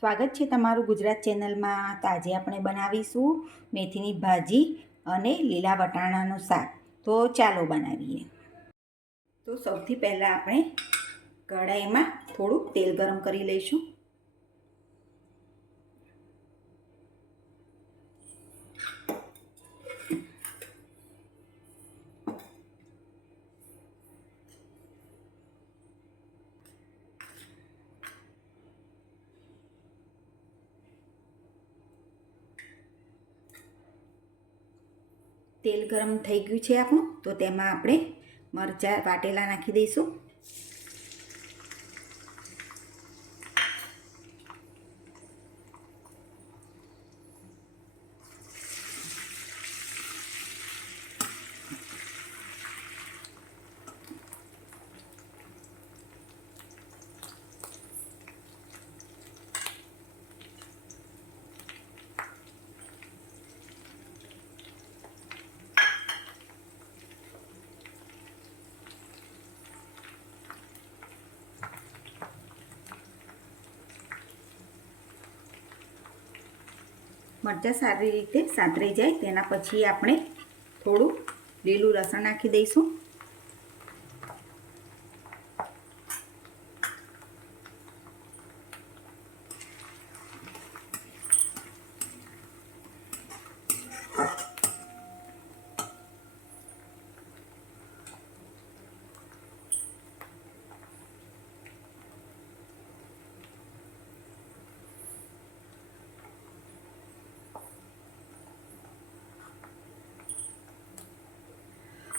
સ્વાગત છે તમારું ગુજરાત ચેનલમાં. તો આજે આપણે બનાવીશું મેથીની ભાજી અને લીલા વટાણાનું શાક. તો ચાલો બનાવીએ. તો સૌથી પહેલાં આપણે કઢાઈમાં થોડુંક તેલ ગરમ કરી લઈશું. તેલ ગરમ થઈ ગયું છે આપણું. તો તેમાં આપણે મરચાં વાટેલા નાખી દઈશું. મરચાં સારી રીતે સાતરી જાય તેના પછી આપણે થોડું લીલું લસણ નાખી દઈશું.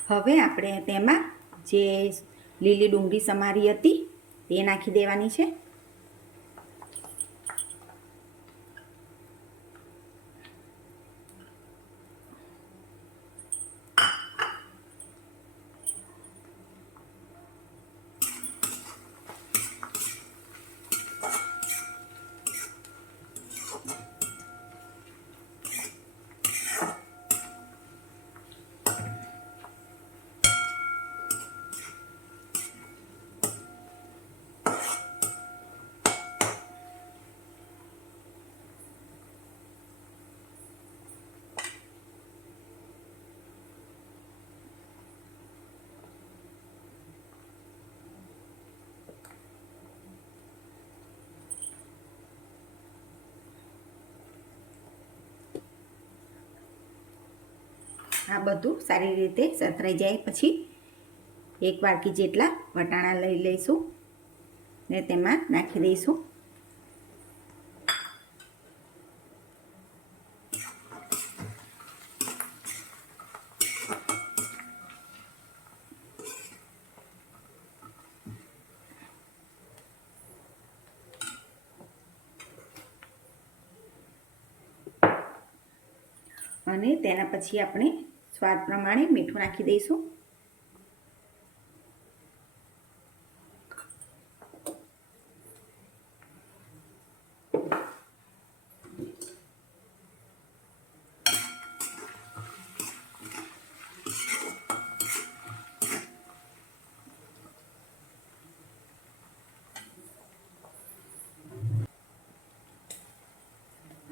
હવે આપણે તેમાં જે લીલી ડુંગળી સમારી હતી તે નાખી દેવાની છે. આ બધું સારી રીતે સંતરાઈ જાય પછી એક વાટકી જેટલા વટાણા લઈ લઈશું ને તેમાં નાખી દઈશું. અને તેના પછી આપણે સ્વાદ પ્રમાણે મીઠું નાખી દઈશું.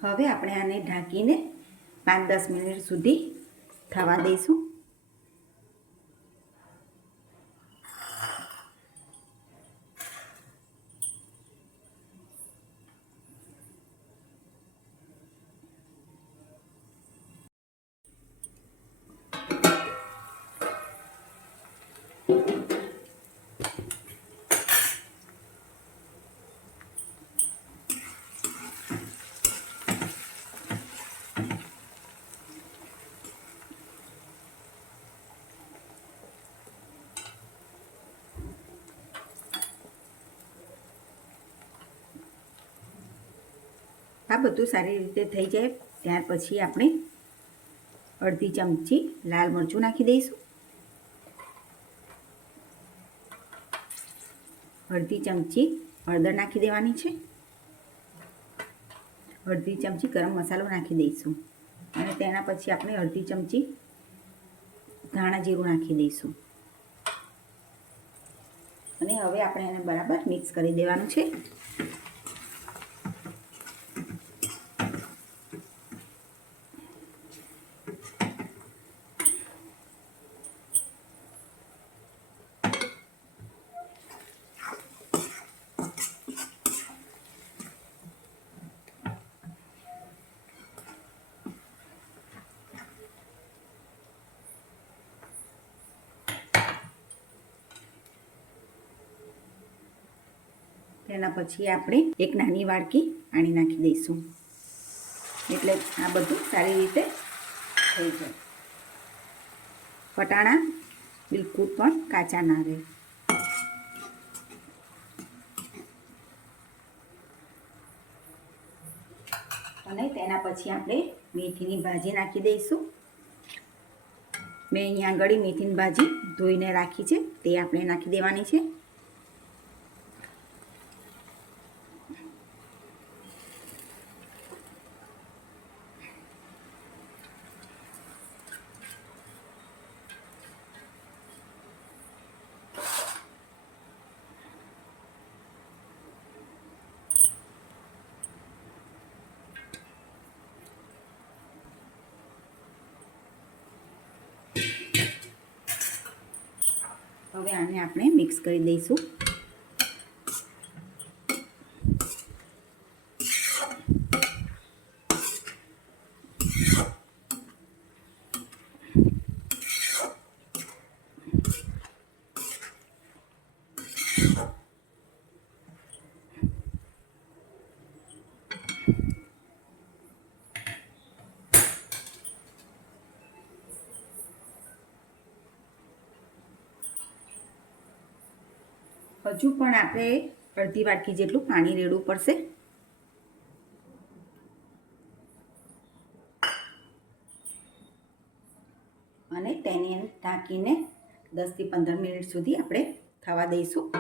હવે આપણે આને ઢાંકીને પાંચ દસ મિનિટ સુધી થવા દઈશું. આ બધું સારી રીતે થઈ જાય. ત્યાર પછી આપણે અડધી ચમચી લાલ મરચું નાખી દઈશું. અડધી ચમચી હળદર નાખી દેવાની છે. અડધી ચમચી ગરમ મસાલો નાખી દઈશું. અને તેના પછી આપણે અડધી ચમચી ધાણા જીરું નાખી દઈશું. અને હવે આપણે એને બરાબર મિક્સ કરી દેવાનું છે. તેના પછી આપણે એક નાની વાડકી આણી નાખી દઈશું. એટલે આ બધું સારી રીતે થઈ જાય. વટાણા બિલકુલ પણ કાચા ના રહે. અને તેના પછી આપણે મેથીની ભાજી નાખી દઈશું. મેં અહીંયા આગળ મેથીની ભાજી ધોઈને રાખી છે. તે આપણે નાખી દેવાની છે. હવે આને આપણે મિક્સ કરી દઈશું. હજુ પણ આપણે અડધી વાટકી જેટલું પાણી રેડવું પડશે. અને તેને ઢાંકીને દસથી પંદર મિનિટ સુધી આપણે થવા દઈશું.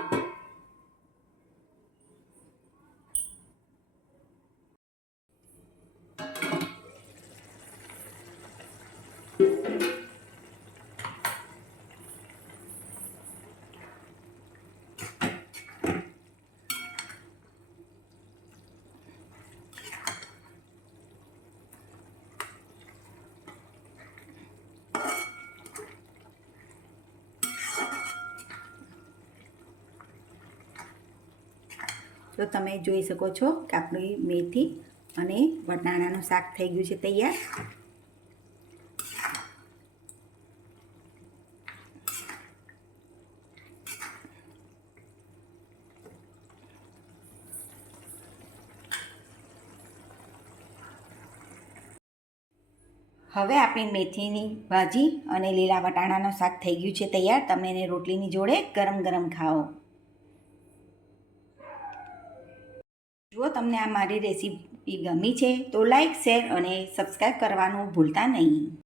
તો તમે જોઈ શકો છો કે આપણી મેથી અને વટાણાનું શાક થઈ ગયું છે તૈયાર. હવે આપણી મેથીની ભાજી અને લીલા વટાણાનું શાક થઈ ગયું છે તૈયાર. તમે એને રોટલીની જોડે ગરમ ગરમ ખાઓ. જો તમને આ મારી રેસીપી ગમી છે, તો લાઈક, શેર અને સબસ્ક્રાઈબ કરવાનું ભૂલતા નહીં.